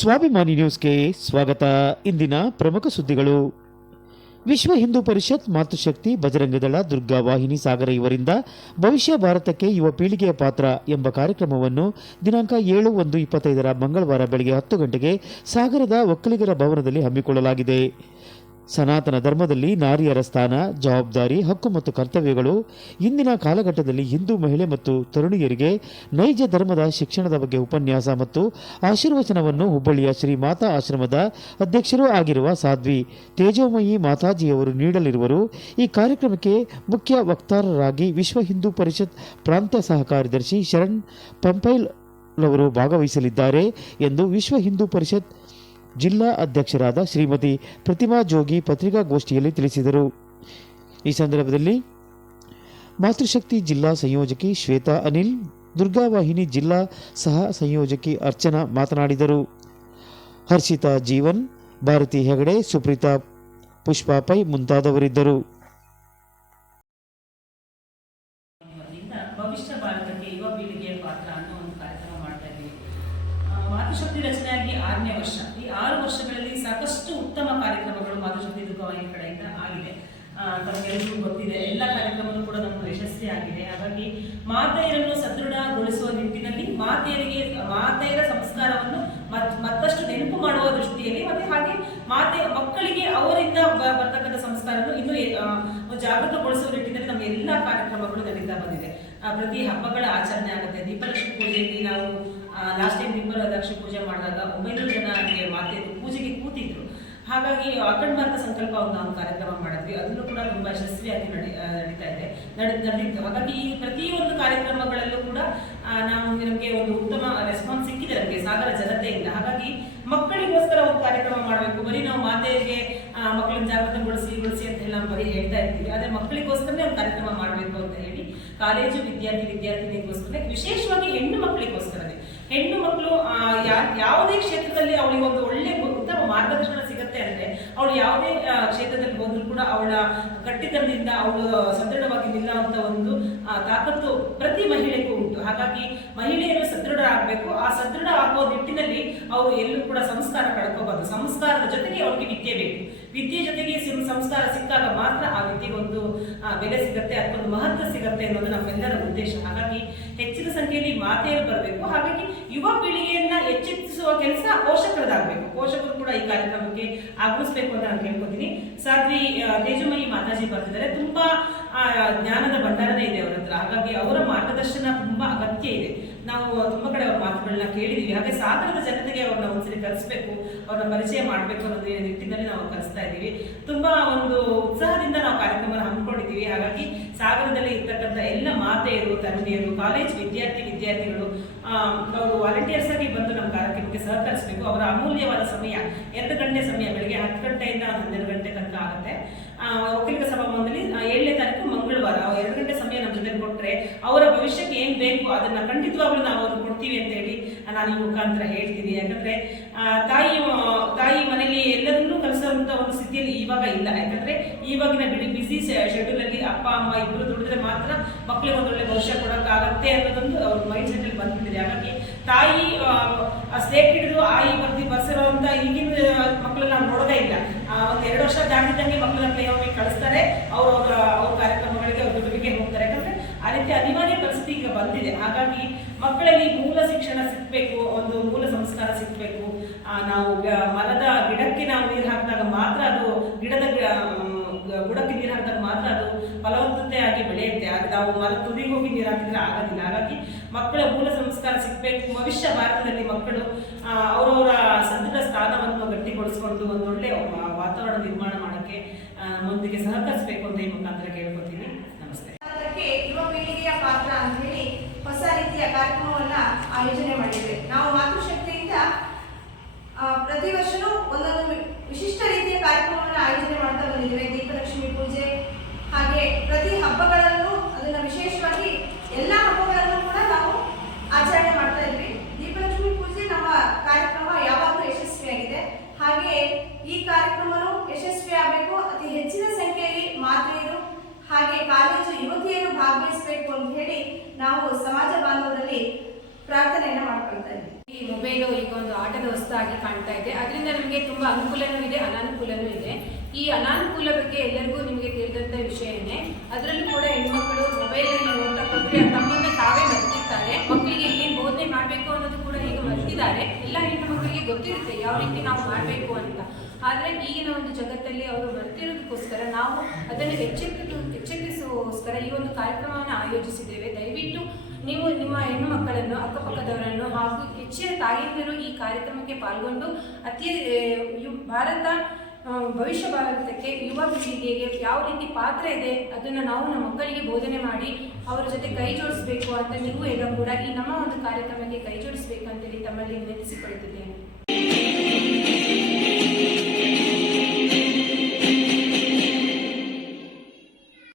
ಸ್ವಾಭಿಮಾನಿ ನ್ಯೂಸ್ಗೆ ಸ್ವಾಗತ. ಇಂದಿನ ಪ್ರಮುಖ ಸುದ್ದಿಗಳು. ವಿಶ್ವ ಹಿಂದೂ ಪರಿಷತ್ ಮಾತೃಶಕ್ತಿ ಬಜರಂಗದಳ ದುರ್ಗಾ ವಾಹಿನಿ ಸಾಗರ ಇವರಿಂದ ಭವಿಷ್ಯ ಭಾರತಕ್ಕೆ ಯುವ ಪೀಳಿಗೆಯ ಪಾತ್ರ ಎಂಬ ಕಾರ್ಯಕ್ರಮವನ್ನು ದಿನಾಂಕ ಏಳು ಒಂದು ಇಪ್ಪತ್ತೈದರ ಮಂಗಳವಾರ ಬೆಳಗ್ಗೆ ಹತ್ತು ಗಂಟೆಗೆ ಸಾಗರದ ಒಕ್ಕಲಿಗರ ಭವನದಲ್ಲಿ ಹಮ್ಮಿಕೊಳ್ಳಲಾಗಿದೆ. ಸನಾತನ ಧರ್ಮದಲ್ಲಿ ನಾರಿಯರ ಸ್ಥಾನ, ಜವಾಬ್ದಾರಿ, ಹಕ್ಕು ಮತ್ತು ಕರ್ತವ್ಯಗಳು. ಇಂದಿನ ಕಾಲಘಟ್ಟದಲ್ಲಿ ಹಿಂದೂ ಮಹಿಳೆ ಮತ್ತು ತರುಣಿಯರಿಗೆ ನೈಜ ಧರ್ಮದ ಶಿಕ್ಷಣದ ಬಗ್ಗೆ ಉಪನ್ಯಾಸ ಮತ್ತು ಆಶೀರ್ವಚನವನ್ನು ಹುಬ್ಬಳ್ಳಿಯ ಶ್ರೀ ಮಾತಾ ಆಶ್ರಮದ ಅಧ್ಯಕ್ಷರೂ ಆಗಿರುವ ಸಾಧ್ವಿ ತೇಜೋಮಯಿ ಮಾತಾಜಿಯವರು ನೀಡಲಿರುವರು. ಈ ಕಾರ್ಯಕ್ರಮಕ್ಕೆ ಮುಖ್ಯ ವಕ್ತಾರರಾಗಿ ವಿಶ್ವ ಹಿಂದೂ ಪರಿಷತ್ ಪ್ರಾಂತ್ಯ ಸಹ ಕಾರ್ಯದರ್ಶಿ ಶರಣ್ ಪಂಪೈಲ್ ಅವರು ಭಾಗವಹಿಸಲಿದ್ದಾರೆ ಎಂದು ವಿಶ್ವ ಹಿಂದೂ ಪರಿಷತ್ ಜಿಲ್ಲಾ ಅಧ್ಯಕ್ಷರಾದ ಶ್ರೀಮತಿ ಪ್ರತಿಮಾ ಜೋಗಿ ಪತ್ರಿಕಾಗೋಷ್ಠಿಯಲ್ಲಿ ತಿಳಿಸಿದರು. ಈ ಸಂದರ್ಭದಲ್ಲಿ ಮಾತೃಶಕ್ತಿ ಜಿಲ್ಲಾ ಸಂಯೋಜಕಿ ಶ್ವೇತಾ ಅನಿಲ್, ದುರ್ಗಾವಾಹಿನಿ ಜಿಲ್ಲಾ ಸಹ ಸಂಯೋಜಕಿ ಅರ್ಚನಾ ಮಾತನಾಡಿದರು. ಹರ್ಷಿತಾ ಜೀವನ್, ಭಾರತಿ ಹೆಗಡೆ, ಸುಪ್ರೀತಾ ಪುಷ್ಪಾ ಪೈ ಮುಂತಾದವರಿದ್ದರು ಮಾತೃಶಕ್ತಿ ರಚನೆಯಾಗಿ ಆರನೇ ವರ್ಷ. ಆರು ವರ್ಷಗಳಲ್ಲಿ ಸಾಕಷ್ಟು ಉತ್ತಮ ಕಾರ್ಯಕ್ರಮಗಳು ಮಾತೃಶಕ್ತಿ ದುಃಖವಾಹಿನಿ ಕಡೆಯಿಂದ ಆಗಿದೆ. ತಮಗೆಲ್ಲರಿಗೂ ಗೊತ್ತಿದೆ, ಎಲ್ಲ ಕಾರ್ಯಕ್ರಮಗಳು ಕೂಡ ನಮ್ಮ ಯಶಸ್ವಿ ಆಗಿದೆ. ಹಾಗಾಗಿ ಮಾತೆಯರನ್ನು ಸದೃಢಗೊಳಿಸುವ ನಿಟ್ಟಿನಲ್ಲಿ ಮಾತೆಯರಿಗೆ, ಮಾತೆಯರ ಸಂಸ್ಕಾರವನ್ನು ಮತ್- ಮತ್ತಷ್ಟು ನೆನಪು ಮಾಡುವ ದೃಷ್ಟಿಯಲ್ಲಿ ಮತ್ತೆ ಹಾಗೆ ಮಾತೆ ಮಕ್ಕಳಿಗೆ ಅವರಿಂದ ಬರ್ತಕ್ಕಂಥ ಸಂಸ್ಕಾರವನ್ನು ಇನ್ನೂ ಜಾಗೃತಗೊಳಿಸುವ ನಿಟ್ಟಿನಲ್ಲಿ ನಮ್ಮ ಎಲ್ಲ ಕಾರ್ಯಕ್ರಮಗಳು ನಡೀತಾ ಬಂದಿದೆ. ಪ್ರತಿ ಹಬ್ಬಗಳ ಆಚರಣೆ ಆಗುತ್ತೆ. ದೀಪಲಕ್ಷ್ಮಿ ಪೂಜೆಯಲ್ಲಿ ನಾವು ಲಾಸ್ಟ್ ಟೈಮ್ ಲಕ್ಷ್ಮಿ ಪೂಜೆ ಮಾಡಿದಾಗ ಒಂಬೈನೂರು ಜನ ಮಾತೆಯರು ಪೂಜೆಗೆ ಕೂತಿದ್ರು. ಹಾಗಾಗಿ ಅಖಂಡ ಭಾರತ ಸಂಕಲ್ಪ ಒಂದು ಒಂದು ಕಾರ್ಯಕ್ರಮ ಮಾಡಿದ್ವಿ. ಅದನ್ನು ಕೂಡ ತುಂಬಾ ಯಶಸ್ವಿಯಾಗಿ ನಡಿ ನಡೀತಾ ಇದೆ. ನಡೆ ನಡೆದಿತ್ತು ಹಾಗಾಗಿ ಈ ಪ್ರತಿಯೊಂದು ಕಾರ್ಯಕ್ರಮಗಳಲ್ಲೂ ಕೂಡ ನಾವು ನಮಗೆ ಒಂದು ಉತ್ತಮ ರೆಸ್ಪಾನ್ಸ್ ಸಿಕ್ಕಿದೆ ನಮಗೆ, ಸಾಗರ ಜನತೆಯಿಂದ. ಹಾಗಾಗಿ ಮಕ್ಕಳಿಗೋಸ್ಕರ ಒಂದು ಕಾರ್ಯಕ್ರಮ ಮಾಡಬೇಕು. ಬರೀ ನಾವು ಮಾತೆಗೆ ಮಕ್ಕಳನ್ನ ಜಾಗೃತಗೊಳಿಸಿ ಗೊಳಿಸಿ ಅಂತ ಹೇಳಿ ನಾವು ಬರೀ ಹೇಳ್ತಾ ಇರ್ತೀವಿ. ಆದರೆ ಮಕ್ಕಳಿಗೋಸ್ಕರನೇ ಒಂದು ಕಾರ್ಯಕ್ರಮ ಮಾಡಬೇಕು ಅಂತ ಹೇಳಿ, ಕಾಲೇಜು ವಿದ್ಯಾರ್ಥಿ ವಿದ್ಯಾರ್ಥಿನಿಗೋಸ್ಕರ ವಿಶೇಷವಾಗಿ ಹೆಣ್ಣು ಮಕ್ಕಳಿಗೋಸ್ಕರನೇ. ಹೆಣ್ಣು ಮಕ್ಕಳು ಯಾವುದೇ ಕ್ಷೇತ್ರದಲ್ಲಿ ಅವಳಿಗೆ ಒಂದು ಒಳ್ಳೆ ಉತ್ತಮ ಮಾರ್ಗದರ್ಶನ ಸಿಗುತ್ತೆ ಅಂದ್ರೆ, ಅವಳು ಯಾವುದೇ ಕ್ಷೇತ್ರದಲ್ಲಿ ಹೋದ್ರೂ ಕೂಡ ಅವಳ ಕಟ್ಟಿತನದಿಂದ ಅವಳು ಸದೃಢವಾಗಿ ನಿಲ್ಲುವಂತ ಒಂದು ತಾಕತ್ತು ಪ್ರತಿ ಮಹಿಳೆಗೂ ಉಂಟು. ಹಾಗಾಗಿ ಮಹಿಳೆಯರು ಸದೃಢರಾಗಬೇಕು. ಆ ಸದೃಢ ಆಗುವ ನಿಟ್ಟಿನಲ್ಲಿ ಅವರು ಎಲ್ಲೂ ಕೂಡ ಸಂಸ್ಕಾರ ಕಳ್ಕೋಬಾರ್ದು. ಸಂಸ್ಕಾರದ ಜೊತೆಗೆ ಅವರಿಗೆ ವಿದ್ಯೆ ಬೇಕು. ವಿದ್ಯೆ ಜೊತೆಗೆ ಸಂಸ್ಕಾರ ಸಿಕ್ಕಾಗ ಮಾತ್ರ ಆ ವಿದ್ಯೆಗೊಂದು ಬೆಲೆ ಸಿಗತ್ತೆ, ಅದಕ್ಕೊಂದು ಮಹತ್ವ ಸಿಗತ್ತೆ ಅನ್ನೋದು ನಮ್ಮೆಲ್ಲರ ಉದ್ದೇಶ. ಹಾಗಾಗಿ ಹೆಚ್ಚಿನ ಮಾತೆಯಲ್ಲಿ ಬರಬೇಕು. ಹಾಗಾಗಿ ಯುವ ಪೀಳಿಗೆಯನ್ನ ಎಚ್ಚೆತ್ತಿಸುವ ಕೆಲಸ ಪೋಷಕರದಾಗಬೇಕು. ಪೋಷಕರು ಕೂಡ ಈ ಕಾರ್ಯಕ್ರಮಕ್ಕೆ ಆಗಮಿಸಬೇಕು ಅಂತ ನಾನು ಕೇಳ್ಕೊತೀನಿ. ಸಾಧ್ವಿ ತೇಜಮಯಿ ಮಾತಾಜಿ ಬರ್ತಿದ್ದಾರೆ. ತುಂಬಾ ಆ, ಜ್ಞಾನದ ಭಂಡಾರನೇ ಇದೆ ಅವರ ಹತ್ರ. ಹಾಗಾಗಿ ಅವರ ಮಾರ್ಗದರ್ಶನ ತುಂಬಾ ಅಗತ್ಯ ಇದೆ. ನಾವು ತುಂಬಾ ಕಡೆ ಅವ್ರ ಮಾತುಗಳನ್ನ ಕೇಳಿದೀವಿ. ಹಾಗೆ ಸಾಗರದ ಜನತೆಗೆ ಅವ್ರನ್ನ ಒಂದ್ಸರಿ ಕಲಿಸ್ಬೇಕು ಅವ್ರನ್ನ ಪರಿಚಯ ಮಾಡಬೇಕು ಅನ್ನೋದು ನಿಟ್ಟಿನಲ್ಲಿ ನಾವು ಕಲಿಸ್ತಾ ಇದ್ದೀವಿ. ತುಂಬಾ ಒಂದು ಉತ್ಸಾಹದಿಂದ ನಾವು ಕಾರ್ಯಕ್ರಮವನ್ನು ಹಮ್ಮಿಕೊಂಡಿದ್ದೀವಿ. ಹಾಗಾಗಿ ಸಾಗರದಲ್ಲಿ ಇರ್ತಕ್ಕಂಥ ಎಲ್ಲ ಮಾತೆಯರು ತರುಣಿಯರು ಕಾಲೇಜ್ ವಿದ್ಯಾರ್ಥಿ ವಿದ್ಯಾರ್ಥಿಗಳು ಅವರು ವಾಲಂಟಿಯರ್ಸ್ ಆಗಿ ಬಂದು ನಮ್ಮ ಕಾರ್ಯಕ್ರಮಕ್ಕೆ ಸಹಕರಿಸಬೇಕು. ಅವರ ಅಮೂಲ್ಯವಾದ ಸಮಯ ಎರಡು ಗಂಟೆ ಸಮಯ ಬೆಳಗ್ಗೆ ಹತ್ತು ಗಂಟೆಯಿಂದ ಹನ್ನೆರಡು ಗಂಟೆ ತನಕ ಆಗುತ್ತೆ. ಒಕ್ಕಲಿಗ ಸಭಾಭವನದಲ್ಲಿ ಏಳನೇ ತಾರೀಕು ಮಂಗಳವಾರ. ಎರಡು ಗಂಟೆ ಸಮಯ ನಮ್ಮ ಜೊತೆ ಕೊಟ್ಟರೆ ಅವರ ಭವಿಷ್ಯಕ್ಕೆ ಏನು ಬೇಕು ಅದನ್ನ ಖಂಡಿತವಾಗ್ಲೂ ನಾವು ಅವ್ರಿಗೆ ಕೊಡ್ತೀವಿ ಅಂತ ಹೇಳಿ ನಾನು ಈ ಮುಖಾಂತರ ಹೇಳ್ತೀನಿ. ಯಾಕಂದ್ರೆ ತಾಯಿ ತಾಯಿ ಮನೆಯಲ್ಲಿ ಎಲ್ಲರನ್ನೂ ಕಲಿಸುವಂತ ಒಂದು ಸ್ಥಿತಿಯಲ್ಲಿ ಇವಾಗ ಇಲ್ಲ. ಯಾಕಂದ್ರೆ ಇವಾಗಿನ ಬಿಡಿ ಬಿಸಿ ಶೆಡ್ಯೂಲ್ ಅಲ್ಲಿ ಅಪ್ಪ, ಅಮ್ಮ ಇಬ್ಬರು ದುಡಿದ್ರೆ ಮಾತ್ರ ಮಕ್ಕಳಿಗೆ ಒಂದೊಳ್ಳೆ ಭವಿಷ್ಯ ಕೊಡೋಕ್ಕಾಗತ್ತೆ ಅನ್ನೋದೊಂದು ಅವ್ರ ಮೈಂಡ್ ಸೆಟ್ ಅಲ್ಲಿ ಬಂದ್ಬಿಟ್ಟಿದೆ. ಹಾಗಾಗಿ ತಾಯಿ ಸ್ಲೇಟ್ ಹಿಡಿದು ಆಯಿ ಬರ್ತಿ ಬರ್ಸಿರೋಂಥ ಈಗಿನ ಮಕ್ಕಳನ್ನ ನಾವು ನೋಡೋದೇ ಇಲ್ಲ. ಒಂದ್ ಎರಡು ವರ್ಷ ದಾಟಿದಂಗೆ ಮಕ್ಕಳನ್ನ ಪ್ಲೇ ಹೋಗಿ ಕಳಿಸ್ತಾರೆ. ಅವ್ರ ಅವ್ರ ಕಾರ್ಯಕ್ರಮಗಳಿಗೆ ಅವ್ರ ಜೊತೆಗೆ ಹೋಗ್ತಾರೆ. ಯಾಕಂದ್ರೆ ಆ ರೀತಿ ಅನಿವಾರ್ಯ ಪರಿಸ್ಥಿತಿ ಈಗ ಬಂದಿದೆ. ಹಾಗಾಗಿ ಮಕ್ಕಳಲ್ಲಿ ಮೂಲ ಶಿಕ್ಷಣ ಸಿಗ್ಬೇಕು, ಒಂದು ಮೂಲ ಸಂಸ್ಕಾರ ಸಿಗ್ಬೇಕು. ನಾವು ಮಲ ಮಕ್ಕಳ ಮೂಲ ಸಂಸ್ಕಾರ ಸಿಗ್ಬೇಕು, ಭವಿಷ್ಯ ಭಾರತದಲ್ಲಿ ಮಕ್ಕಳು ಅವರವರ ಸದೃಢ ಸ್ಥಾನವನ್ನು ಗಟ್ಟಿಗೊಳಿಸಿಕೊಂಡು ಒಂದು ಒಳ್ಳೆ ವಾತಾವರಣ ನಿರ್ಮಾಣ ಮಾಡೋಕ್ಕೆ ಮುಂದಿಗೆ ಸಹಕರಿಸಬೇಕು ಅಂತ ಈ ಮುಖಾಂತರ ಕೇಳ್ಕೊತೀನಿ. ನಮಸ್ತೆ. ಯುವ ಪೀಳಿಗೆಯ ಪಾತ್ರ ಅಂತ ಹೇಳಿ ಹೊಸ ರೀತಿಯ ಕಾರ್ಯಕ್ರಮವನ್ನ ಆಯೋಜನೆ ಮಾಡಿದ್ದೇವೆ ನಾವು ಮಾತೃಶಕ್ತಿಯಿಂದ ಪ್ರತಿ ವರ್ಷನೂ ಒಂದೊಂದು ವಿಶಿಷ್ಟ ರೀತಿಯ ಕಾರ್ಯಕ್ರಮವನ್ನು ಆಯೋಜನೆ ಮಾಡ್ತಾ ಬಂದಿದ್ದೇವೆ ದೀಪಲಕ್ಷ್ಮಿ ಪೂಜೆ ಹಾಗೆ ಪ್ರತಿ ಹಬ್ಬಗಳಲ್ಲೂ ಅದನ್ನ ವಿಶೇಷವಾಗಿ ಎಲ್ಲ ಹಬ್ಬಗಳನ್ನು ಕೂಡ ನಾವು ಆಚರಣೆ ಮಾಡ್ತಾ ಇದ್ವಿ ದೀಪಲಕ್ಷ್ಮಿ ಪೂಜೆ ನಮ್ಮ ಕಾರ್ಯಕ್ರಮ ಯಾವಾಗಲೂ ಯಶಸ್ವಿಯಾಗಿದೆ ಹಾಗೆ ಈ ಕಾರ್ಯಕ್ರಮನು ಯಶಸ್ವಿ ಆಗಬೇಕು ಅತಿ ಹೆಚ್ಚಿನ ಸಂಖ್ಯೆಯಲ್ಲಿ ಮಾತೆಯರು ಹಾಗೆ ಕಾಲೇಜು ಯುವತಿಯರು ಭಾಗವಹಿಸಬೇಕು ಅಂತ ಹೇಳಿ ನಾವು ಸಮಾಜ ಬಾಂಧವರಲ್ಲಿ ಪ್ರಾರ್ಥನೆಯನ್ನು ಮಾಡ್ಕೊಳ್ತಾ ಇದ್ದೀವಿ. ಈ ಮೊಬೈಲು ಈಗ ಒಂದು ಆಟದ ವಸ್ತಾಗಿ ಕಾಣ್ತಾ ಇದೆ. ಅದರಿಂದ ನಮಗೆ ತುಂಬಾ ಅನುಕೂಲನೂ ಇದೆ, ಅನಾನುಕೂಲನೂ ಇದೆ. ಈ ಅನಾನುಕೂಲ ಬಗ್ಗೆ ಎಲ್ಲರಿಗೂ ನಿಮಗೆ ತಿಳಿದಂಥ ವಿಷಯನೇ ಅದರಲ್ಲೂ ಕೂಡ ಹೆಣ್ಮಕ್ಳು ಮೊಬೈಲಲ್ಲಿ ನೋಡ್ತಾ ಕೂತ್ರೆ ತಮ್ಮನ್ನ ತಾವೇ ಮರ್ತಿರ್ತಾರೆ. ಮಕ್ಕಳಿಗೆ ಏನ್ ಬೋಧನೆ ಮಾಡಬೇಕು ಅನ್ನೋದು ಕೂಡ ಈಗ ಮರ್ತಿದ್ದಾರೆ. ಎಲ್ಲ ಹೆಣ್ಣು ಮಕ್ಕಳಿಗೆ ಗೊತ್ತಿರುತ್ತೆ ಯಾವ ರೀತಿ ನಾವು ಮಾಡಬೇಕು ಅಂತ. ಆದರೆ ಈಗಿನ ಒಂದು ಜಗತ್ತಲ್ಲಿ ಅವರು ಬರ್ತಿರೋದಕ್ಕೋಸ್ಕರ ನಾವು ಅದನ್ನು ಎಚ್ಚೆತ್ತು ಎಚ್ಚರಿಸುವೋಸ್ಕರ ಈ ಒಂದು ಕಾರ್ಯಕ್ರಮವನ್ನು ಆಯೋಜಿಸಿದ್ದೇವೆ. ದಯವಿಟ್ಟು ನೀವು ನಿಮ್ಮ ಹೆಣ್ಣು ಮಕ್ಕಳನ್ನು, ಅಕ್ಕಪಕ್ಕದವರನ್ನು ಹಾಗೂ ಹೆಚ್ಚಿನ ತಾಯಂದಿರು ಈ ಕಾರ್ಯಕ್ರಮಕ್ಕೆ ಪಾಲ್ಗೊಂಡು ಅತಿ ಭಾರತ ಭವಿಷ್ಯ ಭಾರತಕ್ಕೆ ಯುವ ಪೀಳಿಗೆಗೆ ಯಾವ ರೀತಿ ಪಾತ್ರ ಇದೆ ಅದನ್ನು ನಾವು ನಮ್ಮ ಮಕ್ಕಳಿಗೆ ಬೋಧನೆ ಮಾಡಿ ಅವರ ಜೊತೆ ಕೈ ಜೋಡಿಸಬೇಕು ಅಂತ ನೀವು ಈಗ ಕೂಡ ಈ ನಮ್ಮ ಒಂದು ಕಾರ್ಯಕ್ರಮಕ್ಕೆ ಕೈ ಜೋಡಿಸಬೇಕು ಅಂತೇಳಿ ತಮ್ಮಲ್ಲಿ ವಿನಂತಿಸಿಕೊಳ್ಳುತ್ತಿದ್ದೇನೆ.